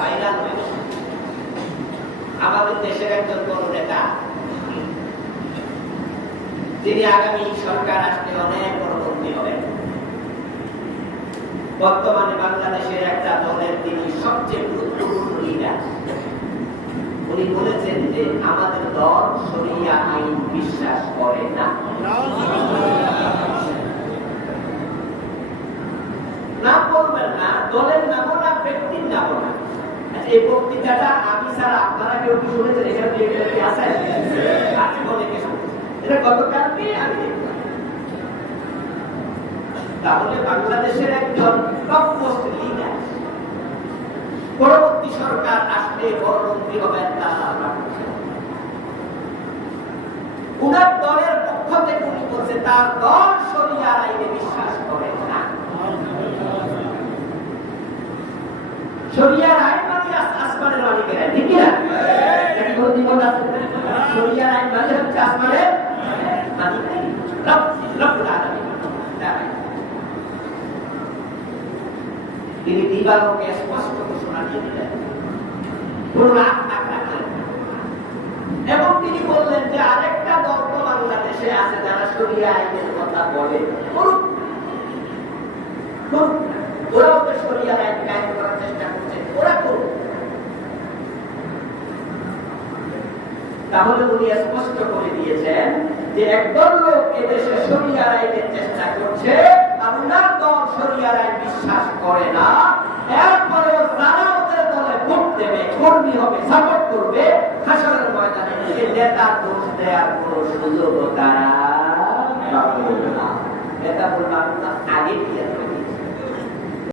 Viral হয়েছে। আমাদের দেশের একজন বড় নেতা, যিনি আগামী সরকার আসলে অনেক বড় মন্ত্রী হবেন। বর্তমানে বাংলাদেশের একটা দলের তিনি সবচেয়ে গুরুত্বপূর্ণ লিডার। উনি বলেছেন যে আমাদের দল শরিয়া আইন বিশ্বাস করে না। না বলবেন না, দলের নামও না, ব্যক্তির নামও না। এই বক্তৃতাটা আমি ছাড়া আপনারা কেউ কি শুনেছেন? এখানে আছে অনেকে শুনেছেন, এটা গতকালকে আমি দেখলাম। তাহলে বাংলাদেশের একজন টপ মোস্ট লিডার, পরবর্তী সরকার আসলে বড় মন্ত্রী হবেন, উনার দলের পক্ষ থেকে উনি বলছে তার দল শরিয়ার আইনে বিশ্বাস করে না। শরিয়ার আইন মানে আসমানের মালিকের আইন, ঠিক না? শরিয়ার আইন মানে হচ্ছে আসমানের মালিকের আইন, রব্বুল আলামিন। তিনি দিবালোকে স্পষ্ট ঘোষণা দিয়ে দিলেন, এবং তিনি বললেন যে আরেকটা দল তো বাংলাদেশে আছে যারা শরিয়া আইনের কথা বলে, ওরাও তো শরিয়া আইন কায়েম করার চেষ্টা করছে, ওরা করুক। তাহলে উনি স্পষ্ট করে দিয়েছেন যে একদল লোক এদেশে শরিয়া আইনের চেষ্টা করছে, আর উনার দল শরিয়া আইন বিশ্বাস করে না। এরপরে যারা ওদের দলে ভোট দেবে, কর্মী হবে, সাপোর্ট করবে, হাসরের ময়দানে সে নেতার দোষ দেওয়ার কোন সুযোগ তারা পাবে না। নেতা বলবে আপনার আগে দিয়ে